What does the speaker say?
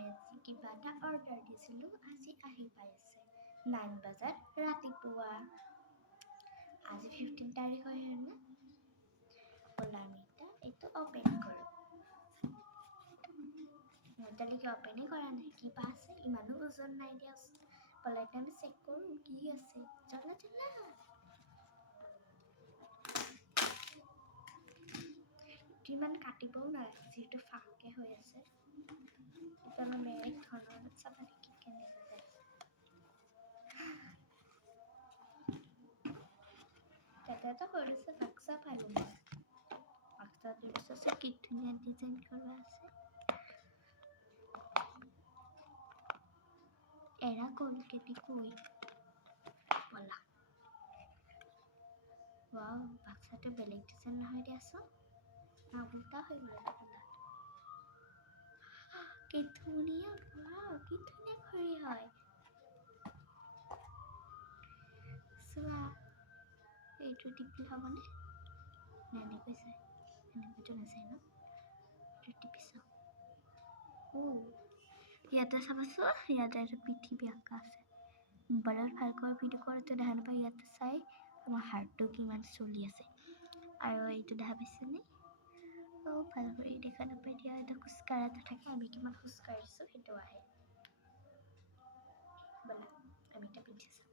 মই আজি কিবা এটা অৰ্ডাৰ দিছিলোঁ আজি আহি পাইছে 9 বজাত ৰাতিপুৱা আজি 15 তাৰিখ হয় না ব'লা আমি এইটো অপেন কৰোঁ মই এতিয়ালৈকে অপেনেই কৰা নাই কিবা আছে ইমানো ওজন নাই দিয়াচোন ব'লা এতিয়া আমি চেক কৰোঁ কি আছে জলা জলা ইমান কাটিবও নালাগে যিহেতু ফাঁকে হৈ আছে এতিয়া মানে এক ধৰণৰ চাবাৰি কি কেনেকৈ যায় এটা কৰিছে বাক্সা পালোঁ মই বাক্সাটোৰ পিছত কি ধুনীয়া ডিজাইন কৰা আছে এৰা কলকেটি কৈ ব'লা ৱাও বাক্সাটো বেলেগ ডিজাইন নহয় দিয়াচোন উল্টা হৈ গ'ল কি ধুনীয়া ৱাও কি ধুনীয়া ঘড়ী হয় চোৱা এইটো টিপি হ'বনে নে এনেকৈ চাই এনেকৈতো নাচাই ন এইটো টিপি চাওঁ ইয়াতে চাবাচোন ইয়াতে এটা পৃথিৱী আঁকা আছে মোবাইলত ভালকৈ ভিডিঅ' কৰোঁতে দেখা নাপায় ইয়াতে চাই আমাৰ হাৰ্টটো কিমান চলি আছে আৰু এইটো দেখা পাইছেনে ভাল কৰি দেখা নাপায় দিয়া এটা খোজকাঢ়া এটা থাকে আমি কিমান খোজকাঢ়িছোঁ সেইটো আহে ব'লা আমি এটা পিন্ধি চাওঁ